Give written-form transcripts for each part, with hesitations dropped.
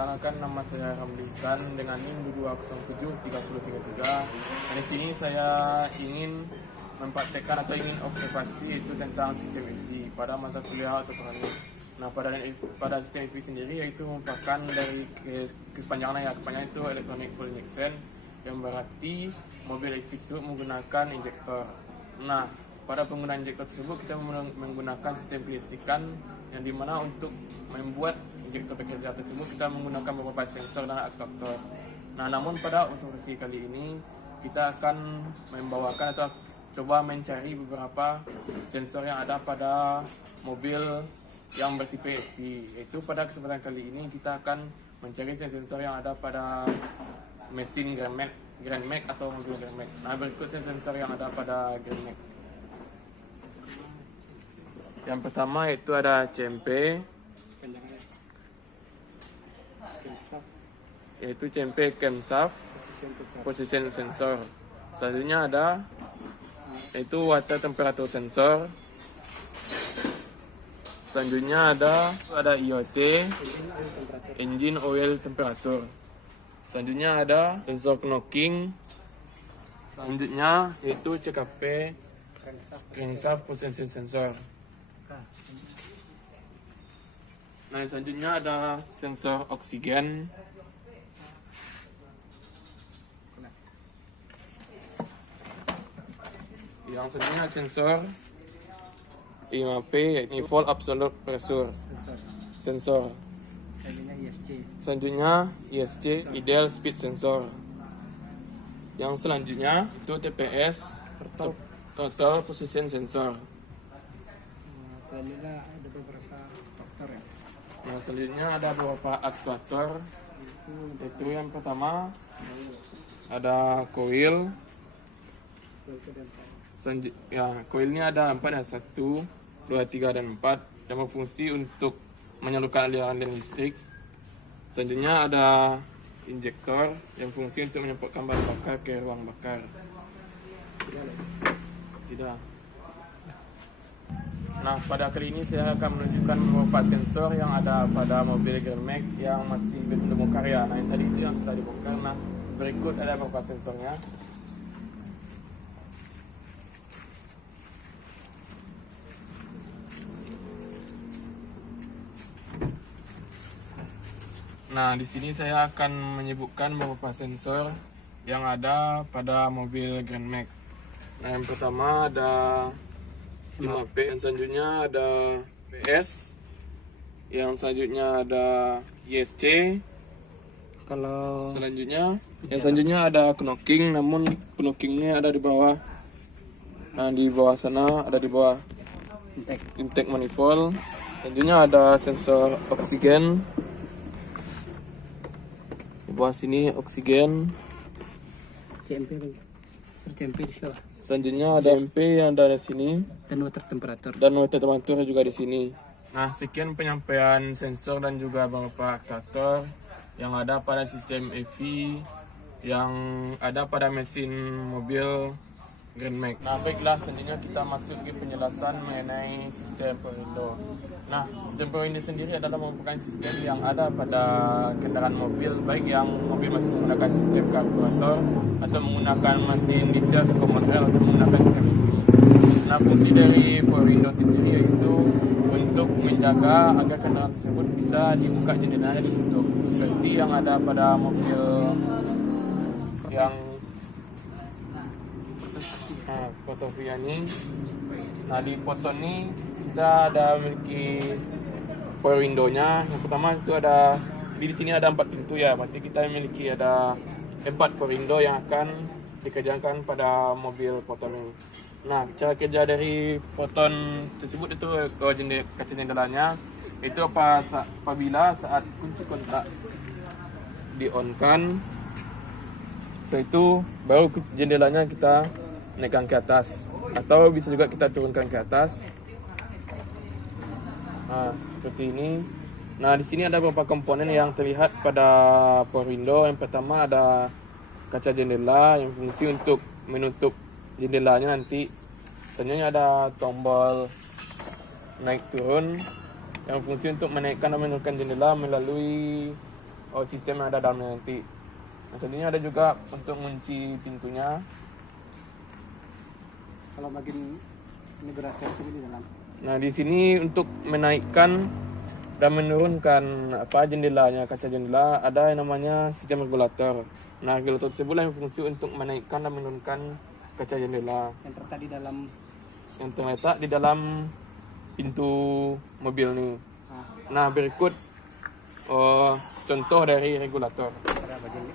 Perkenalkan, nama saya Ramli Ihsan dengan NIM 2073033. Di sini saya ingin mempraktekkan atau ingin observasi itu tentang sistem EV pada mata kuliah atau teknik. Nah, pada sistem EV sendiri yaitu merupakan dari kepanjangan itu Electronic Fuel Injection, yang berarti mobil EV itu menggunakan injektor. Nah, pada penggunaan injektor tersebut kita menggunakan sistem kelistrikan yang dimana untuk membuat injektor bekerja tersebut kita menggunakan beberapa sensor dan aktuator. Nah, namun pada observasi kali ini kita akan membawakan atau coba mencari beberapa sensor yang ada pada mobil yang bertipe EV. Yaitu pada kesempatan kali ini kita akan mencari sensor yang ada pada mesin Grand Max atau mobil Grand Max. Nah, berikut sensor yang ada pada Grand Max. Yang pertama itu ada CMP, yaitu CMP camshaft position sensor. Selanjutnya ada yaitu water temperature sensor. Selanjutnya ada IoT, engine oil temperature. Selanjutnya ada sensor knocking. Selanjutnya yaitu CKP crankshaft position sensor. Nah, selanjutnya ada sensor oksigen. Yang selanjutnya sensor 5P, yakni volt absolute pressure sensor. Selanjutnya ISC, ideal speed sensor. Yang selanjutnya itu TPS, total position sensor. Ada beberapa faktor ya. Nah, selanjutnya ada beberapa aktuator. Itu yang pertama ada coil. Coilnya ada 4 ya, 1, 2, 3 dan 4 yang berfungsi untuk menyalurkan aliran listrik. Selanjutnya ada injektor yang fungsi untuk menyemprotkan bahan bakar ke ruang bakar. Tidak. Nah, pada kali ini saya akan menunjukkan beberapa sensor yang ada pada mobil Grand Max yang masih belum karya. Nah, yang tadi itu yang sudah dibongkar. Nah, berikut ada beberapa sensornya. Nah, di sini saya akan menyebutkan beberapa sensor yang ada pada mobil Grand Max. Nah, yang pertama ada 5P, yang selanjutnya ada PS, yang selanjutnya ada ISC. Kalau Yang selanjutnya ada knocking, namun knockingnya ada di bawah. Nah, di bawah sana ada di bawah intake manifold. Selanjutnya ada sensor oksigen. Di bawah sini oksigen. CMP di bawah. Selanjutnya ada MP yang ada di sini. Dan water temperature. Dan water temperature juga di sini. Nah, sekian penyampaian sensor dan juga beberapa aktuator yang ada pada sistem EV yang ada pada mesin mobil Grand Max. Nah, baiklah, selanjutnya kita masuk ke penjelasan mengenai sistem power window. Nah, sistem power window sendiri adalah merupakan sistem yang ada pada kendaraan mobil, baik yang mobil masih menggunakan sistem karburator atau menggunakan mesin diesel atau motor atau menggunakan sistem EV. Nah, fungsi dari power window sendiri yaitu untuk menjaga agar kendaraan tersebut bisa dibuka jendelanya ditutup, seperti yang ada pada mobil yang foto ini. Nah, di foto ini kita ada memiliki power window-nya. Yang pertama itu ada di sini ada 4 pintu ya, berarti kita memiliki ada 4 power window yang akan dikerjakan pada mobil Proton ini. Nah, cara kerja dari Proton tersebut itu kaca jendelanya itu apabila saat kunci kontak di-on-kan, setelah itu baru jendelanya kita naikkan ke atas, atau bisa juga kita turunkan ke atas. Nah, seperti ini. Nah, di sini ada beberapa komponen yang terlihat pada power window. Yang pertama ada kaca jendela yang fungsi untuk menutup jendelanya nanti. Selanjutnya ada tombol naik turun yang fungsi untuk menaikkan dan menurunkan jendela melalui sistem yang ada dalamnya nanti. Nah, selanjutnya ada juga untuk kunci pintunya. Kalau bagian ini beratnya sini di dalam. Nah, di sini untuk menaikkan dan menurunkan jendelanya, kaca jendela, ada yang namanya sistem regulator. Nah, regulator tersebut yang berfungsi untuk menaikkan dan menurunkan kaca jendela Yang terletak yang terletak di di dalam. dalam pintu mobil nih. Nah, berikut contoh dari regulator. Pada bagian ini.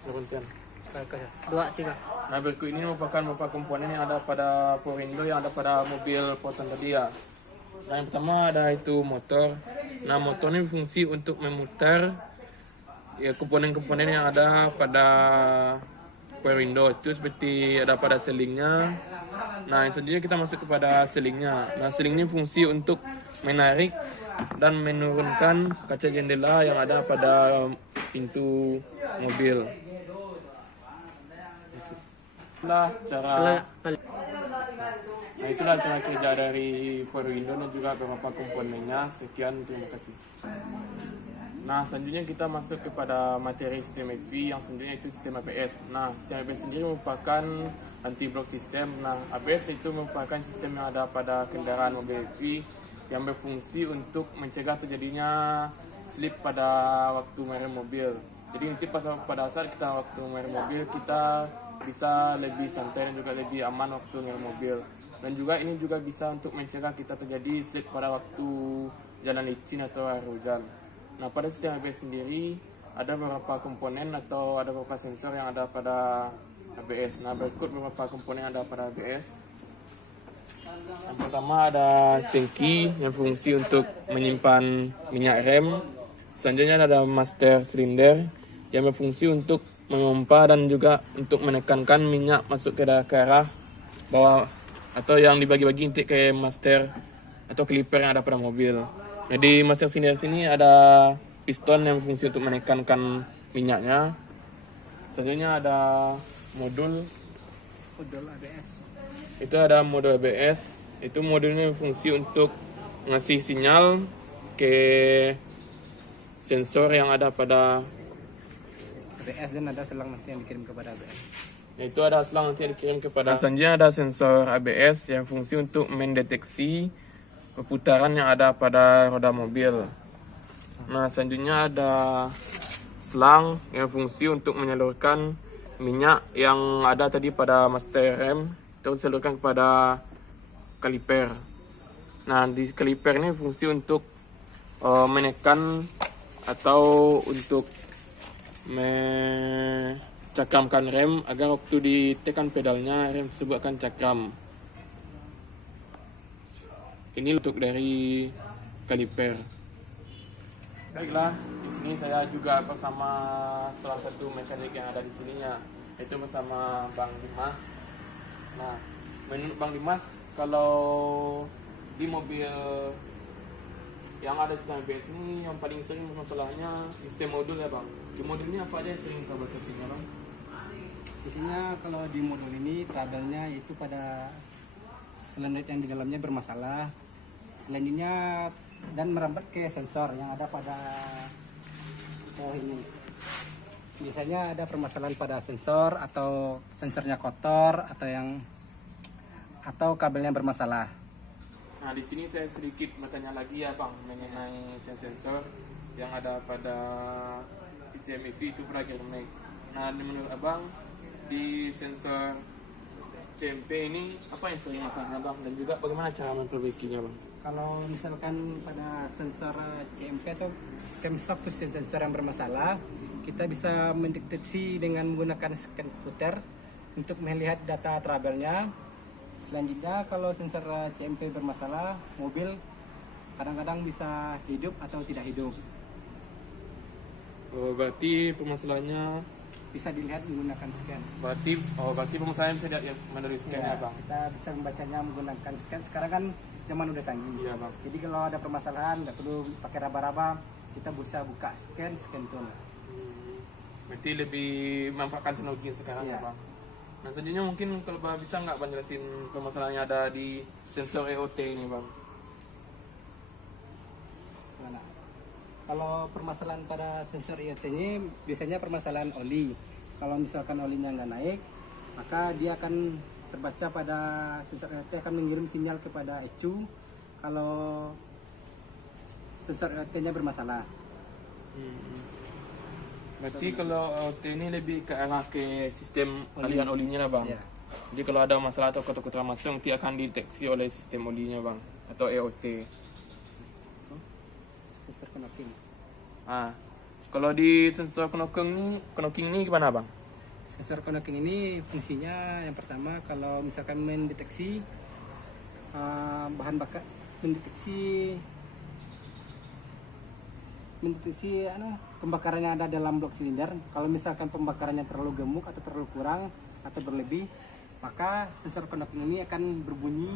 Perhentian. 2, 3. Nah, berikut ini merupakan beberapa komponen yang ada pada power window yang ada pada mobil Proton tadi ya. Nah, yang pertama ada itu motor. Nah, motor ini berfungsi untuk memutar ya komponen-komponen yang ada pada power window itu seperti ada pada selingnya. Nah, yang selanjutnya kita masuk kepada selingnya. Nah, seling ini fungsi untuk menarik dan menurunkan kaca jendela yang ada pada pintu mobil. Itulah cara kerja dari power window dan juga beberapa komponennya. Sekian, terima kasih. Nah, selanjutnya kita masuk kepada materi sistem EV yang selanjutnya itu sistem ABS. Nah, sistem ABS sendiri merupakan anti-block system. Nah, ABS itu merupakan sistem yang ada pada kendaraan mobil EV yang berfungsi untuk mencegah terjadinya slip pada waktu merem mobil. Jadi nanti pada saat kita waktu merem mobil, kita bisa lebih santai dan juga lebih aman waktu ngerem mobil. Dan juga ini juga bisa untuk mencegah kita terjadi slip pada waktu jalan licin atau air hujan. Nah, pada sistem ABS sendiri ada beberapa komponen atau ada beberapa sensor yang ada pada ABS. Nah, berikut beberapa komponen yang ada pada ABS. Yang pertama ada tangki yang berfungsi untuk menyimpan minyak rem. Selanjutnya ada master silinder yang berfungsi untuk memompa dan juga untuk menekankan minyak masuk ke arah bawah atau yang dibagi-bagi inti ke master atau clipper yang ada pada mobil. Jadi master silinder sini ada piston yang berfungsi untuk menekankan minyaknya. Selanjutnya ada modul ABS. Itu ada modul ABS. Itu modulnya berfungsi untuk ngasih sinyal ke sensor yang ada pada ABS dan ada selang nanti yang dikirim kepada ABS. Itu ada selang nanti yang dikirim kepada. Selanjutnya ada sensor ABS yang fungsi untuk mendeteksi perputaran yang ada pada roda mobil. Nah, selanjutnya ada selang yang fungsi untuk menyalurkan minyak yang ada tadi pada master rem terus disalurkan kepada kaliper. Nah, di kaliper ini fungsi untuk menekan atau untuk mencakramkan rem agar waktu ditekan pedalnya rem tersebut akan cakram. Ini untuk dari kaliper. Baiklah, di sini saya juga bersama salah satu mekanik yang ada di sininya, yaitu bersama Bang Dimas. Nah, menurut Bang Dimas, kalau di mobil yang ada sistem ABS ini yang paling sering masalahnya sistem modul ya Bang. Di modul ini apa aja yang sering trouble settingnya Bang? Isinya kalau di modul ini trouble-nya itu pada silinder yang di dalamnya bermasalah. Selanjutnya dan merambat ke sensor yang ada pada ini. Biasanya ada permasalahan pada sensor atau sensornya kotor atau kabelnya bermasalah. Nah, di sini saya sedikit bertanya lagi ya Bang mengenai sensor yang ada pada sistem EV itu pada gearmax. Nah, menurut Abang di sensor CMP ini apa yang sering masalahnya Bang dan juga bagaimana cara memperbaikinya Bang? Kalau misalkan pada sensor CMP atau camshaft sensor yang bermasalah, kita bisa mendeteksi dengan menggunakan scan komputer untuk melihat data trouble-nya. Selanjutnya kalau sensor CMP bermasalah, mobil kadang-kadang bisa hidup atau tidak hidup. Berarti permasalahannya Bisa dilihat menggunakan scan. berarti permasalahannya bisa dilihat melalui scan ya Bang? Kita bisa membacanya menggunakan scan. Sekarang kan zaman udah canggih. Iya Bang. Jadi kalau ada permasalahan nggak perlu pakai raba-raba, kita bisa buka scan tool. Berarti lebih memanfaatkan teknologi yang sekarang ya Iya. Bang. Nah, selanjutnya mungkin kalau Bang bisa nggak Bang jelasin permasalahan yang ada di sensor EOT ini Bang? Gimana? Kalau permasalahan pada sensor IoT ini biasanya permasalahan oli. Kalau misalkan olinya nggak naik, maka dia akan terbaca pada sensor IoT akan mengirim sinyal kepada ECU kalau sensor IoT-nya bermasalah. Berarti kalau OT ini lebih ke arah ke sistem aliran olinya lah bang. Ya. Jadi kalau ada masalah atau kotor-kotoran masuk nanti akan dideteksi oleh sistem olinya bang atau EOT. Sensor knocking. Ah, kalau di sensor knocking ini gimana bang? Sensor knocking ini fungsinya yang pertama kalau misalkan mendeteksi bahan bakar, mendeteksi pembakaran yang ada dalam blok silinder. Kalau misalkan pembakarannya terlalu gemuk atau terlalu kurang atau berlebih, maka sensor knocking ini akan berbunyi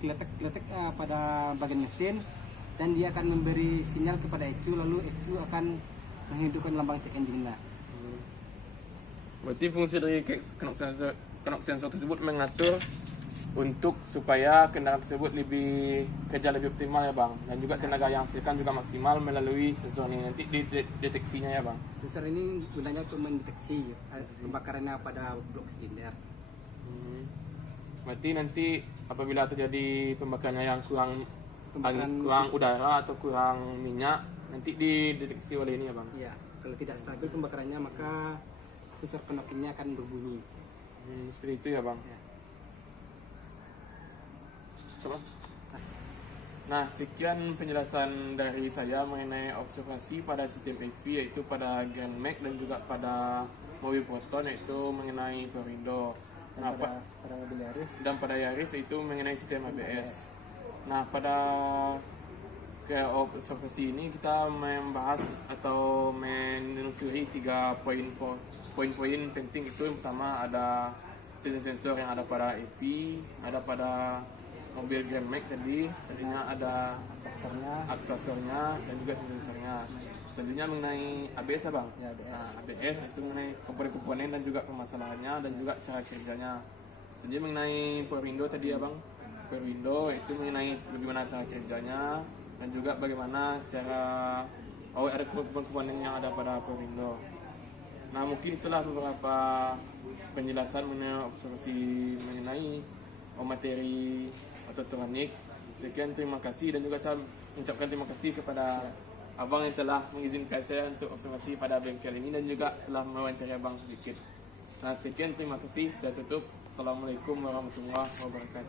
geletek-geletek pada bagian mesin, dan dia akan memberi sinyal kepada ECU, lalu ECU akan menghidupkan lambang check engine-nya. Berarti fungsi dari knock sensor tersebut mengatur untuk supaya kendaraan tersebut kerja lebih optimal ya bang, dan juga tenaga yang hasilkan juga maksimal melalui sensor ini nanti deteksinya ya bang. Sensor ini gunanya untuk mendeteksi pembakarannya pada blok silinder. Berarti nanti apabila terjadi pembakarannya yang kurang Pembakaran- udara atau kurang minyak, nanti dideteksi oleh ini ya bang. Ya, kalau tidak stabil pembakarannya maka sensor knockingnya akan berbunyi. Seperti itu ya bang. Ya. Coba. Nah, sekian penjelasan dari saya mengenai observasi pada sistem EV, yaitu pada Grand Max dan juga pada mobil Proton, yaitu mengenai power window. Nah, Pada mobil Yaris dan pada Yaris itu mengenai sistem ABS. Nah, pada observasi ini kita membahas atau menelusuri 3 poin-poin penting. Itu yang pertama ada sensor-sensor yang ada pada EV, ada pada mobil Grand Max tadi, selanjutnya ada aktuatornya dan juga sensornya. Selanjutnya mengenai ABS ya bang. Ya, ABS. Nah, ABS itu mengenai komponen-komponen dan juga permasalahannya dan juga cara kerjanya. Selanjutnya mengenai power window tadi ya bang. Power window itu mengenai bagaimana cara kerjanya dan juga bagaimana cara ada komponen yang ada pada power window. Nah, mungkin itulah beberapa penjelasan mengenai observasi mengenai materi ototronik. Sekian, terima kasih, dan juga saya mengucapkan terima kasih kepada abang yang telah mengizinkan saya untuk observasi pada bengkel ini dan juga telah mewawancarai abang sedikit. Nah, sekian, terima kasih. Saya tutup. Assalamualaikum warahmatullahi wabarakatuh.